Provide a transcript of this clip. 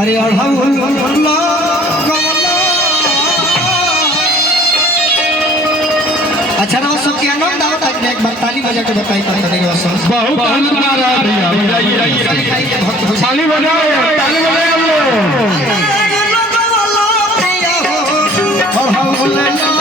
अरे अच्छा ना सब क्या नाम दावत आज एक बार ताली बजा के बताई तो तरीके से बहुत आनंद आ रहा है भैया बजाइए ताली बजाओ ताली बजाओ और हम